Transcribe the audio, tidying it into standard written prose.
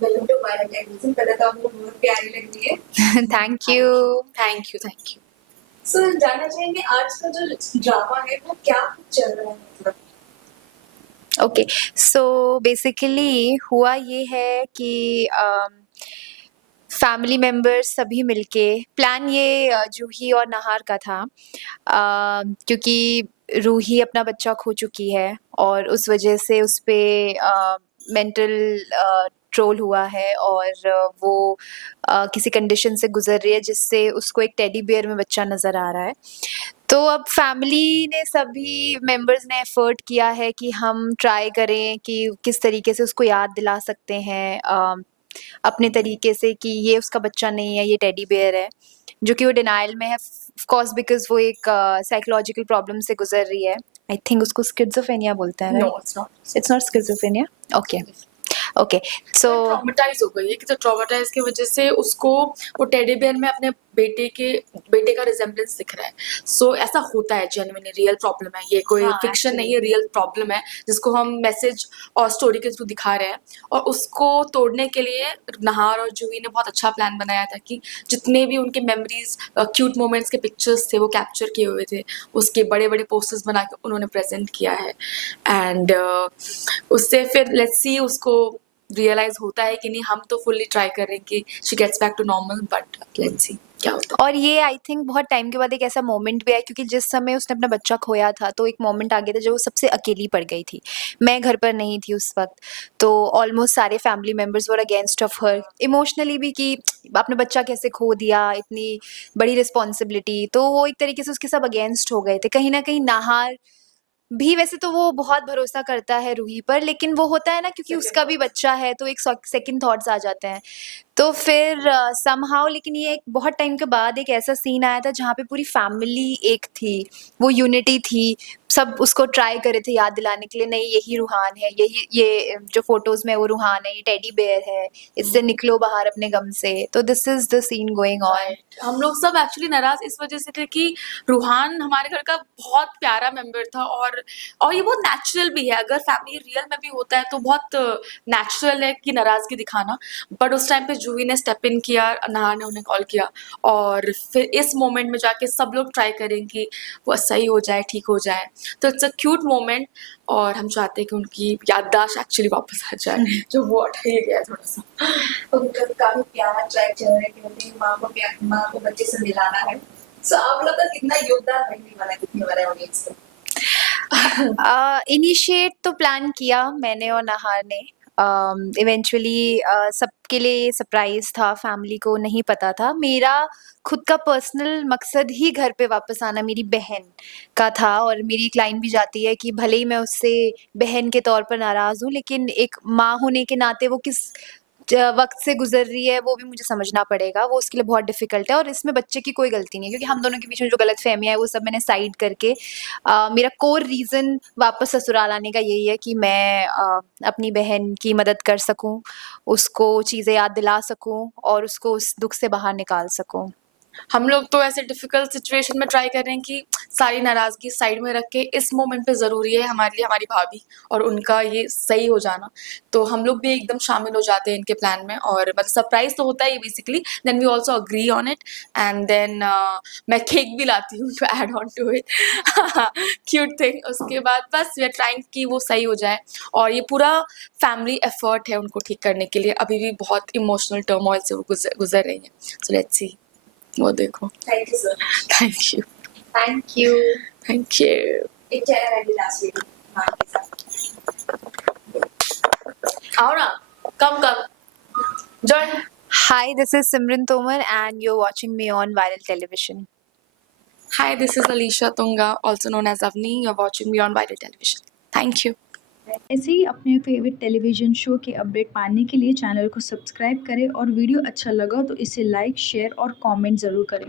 Welcome to my television. पहले तो आपको बहुत प्यारी लग रही है। Thank you. Thank you. Thank you. So जानना चाहेंगे आज का जो ड्रामा है वो क्या चल रहा है, मतलब ओके, सो बेसिकली हुआ ये है कि फैमिली मेंबर्स सभी मिलके प्लान ये जूही और नहार का था, क्योंकि रूही अपना बच्चा खो चुकी है और उस वजह से उस पे मेंटल ट्रोल हुआ है और वो किसी कंडीशन से गुजर रही है जिससे उसको एक टेडी बियर में बच्चा नज़र आ रहा है। तो अब फैमिली ने सभी मेंबर्स ने एफर्ट किया है कि हम ट्राई करें कि किस तरीके से उसको याद दिला सकते हैं अपने तरीके से कि ये उसका बच्चा नहीं है, ये टेडी बियर है, जो कि वो डिनायल में है ऑफ कोर्स बिकॉज़ वो एक साइकोलॉजिकल प्रॉब्लम से गुजर रही है। आई थिंक उसको स्किज़ोफ्रेनिया बोलते हैं, no, right? It's not. It's not schizophrenia? Okay, okay. So traumatize हो गई है कि तो ट्रॉमेटाइज की वजह से उसको वो टेडी बेयर में अपने बेटे का रिजेम्बलेंस दिख रहा है। सो ऐसा होता है, जेन्युइनली रियल प्रॉब्लम है ये, कोई हाँ, फिक्शन नहीं है, actually. रियल प्रॉब्लम है जिसको हम मैसेज और स्टोरी के थ्रू दिखा रहे हैं। और उसको तोड़ने के लिए नहार और जूही ने बहुत अच्छा प्लान बनाया था कि जितने भी उनके मेमोरीज, क्यूट मोमेंट्स के पिक्चर्स थे वो कैप्चर किए हुए थे, उसके बड़े बड़े पोस्टर्स बना के उन्होंने प्रेजेंट किया है। एंड उससे फिर लेट्स सी उसको रियलाइज होता है कि नहीं। हम तो फुल्ली ट्राई कर रहे हैं कि she gets back to normal, but let's see क्या होता है। और ये आई थिंक बहुत टाइम के बाद एक ऐसा मोमेंट भी आया, क्योंकि जिस समय उसने अपना बच्चा खोया था तो एक मोमेंट आ गया था जब वो सबसे अकेली पड़ गई थी। मैं घर पर नहीं थी उस वक्त, तो ऑलमोस्ट सारे family members were against of her emotionally भी, कि आपने बच्चा कैसे खो दिया, इतनी बड़ी रिस्पॉन्सिबिलिटी। तो वो एक तरीके से उसके सब अगेंस्ट हो गए थे। कहीं ना कहीं नाहार भी, वैसे तो वो बहुत भरोसा करता है रूही पर, लेकिन वो होता है ना, क्योंकि Second उसका भी thoughts. बच्चा है तो एक सेकंड थॉट्स आ जाते हैं। तो फिर समहाउ, लेकिन ये एक बहुत टाइम के बाद एक ऐसा सीन आया था जहाँ पे पूरी फैमिली एक थी, वो यूनिटी थी, सब उसको ट्राई करे थे याद दिलाने के लिए, नहीं यही रूहान है, यही ये जो फोटोज में वो रूहान है, ये टेडी बेयर है, इससे निकलो बाहर अपने गम से। तो this is the scene going on. हम लोग सब एक्चुअली नाराज इस वजह से थे कि रूहान हमारे घर का बहुत प्यारा मेंबर था, और ये बहुत नेचुरल भी है। अगर फैमिली रियल में भी होता है तो बहुत नेचुरल है कि नाराजगी दिखाना। बट उस टाइम पे जूही ने स्टेप इन किया, नहार ने उन्हें कॉल किया, और फिर इस मोमेंट में जाके सब लोग ट्राई करें कि वो सही हो जाए, ठीक हो जाए। तो इट्स अ क्यूट मोमेंट, और हम चाहते हैं कि उनकी याददाश्त एक्चुअली वापस आ जाए, जो वो अटक गया है थोड़ा सा। उनका काफी प्यारा ट्रैक चल रहा है कि अपनी माँ को बच्चे से मिलाना है। सो आप लोग का कितना योगदान रहने वाला है, दिखने वाला है ऑडियंस को? इनिशिएट तो प्लान किया मैंने और नहार ने। इवेंचुअली सबके लिए सरप्राइज था, फैमिली को नहीं पता था। मेरा खुद का पर्सनल मकसद ही घर पे वापस आना मेरी बहन का था, और मेरी एक लाइन भी जाती है कि भले ही मैं उससे बहन के तौर पर नाराज़ हूँ, लेकिन एक माँ होने के नाते वो किस वक्त से गुजर रही है वो भी मुझे समझना पड़ेगा। वो उसके लिए बहुत डिफिकल्ट है, और इसमें बच्चे की कोई गलती नहीं है, क्योंकि हम दोनों के बीच में जो गलत फहमियाँ है वो सब मैंने साइड करके मेरा कोर रीज़न वापस ससुराल आने का यही है कि मैं अपनी बहन की मदद कर सकूं, उसको चीज़ें याद दिला सकूं और उसको उस दुख से बाहर निकाल सकूं। हम लोग तो ऐसे डिफिकल्ट सिचुएशन में ट्राई कर रहे हैं कि सारी नाराजगी साइड में रख के इस मोमेंट पे ज़रूरी है हमारे लिए हमारी भाभी और उनका ये सही हो जाना। तो हम लोग भी एकदम शामिल हो जाते हैं इनके प्लान में, और मतलब सरप्राइज तो होता ही basically, then we also agree on it, and then मैं केक भी लाती हूँ to add on to it, cute thing. उसके बाद बस वी आर ट्राइंग कि वो सही हो जाए, और ये पूरा फैमिली एफर्ट है उनको ठीक करने के लिए। अभी भी बहुत इमोशनल टर्मोइल से वो गुजर रही है। सो लेट्स सी, वो देखो। Thank you sir. Thank you. Thank you. Thank you. एक चेहरा है लास्ट वीडियो माँ के साथ। आओ ना, come join. Hi, this is Simran Tomar and you're watching me on Viral Television. Hi, this is Alicia Tunga, also known as Avni. You're watching me on Viral Television. Thank you. ऐसे ही अपने favourite television show के update पाने के लिए channel को subscribe करें, और video अच्छा लगा तो इसे लाइक, शेयर और कमेंट ज़रूर करें।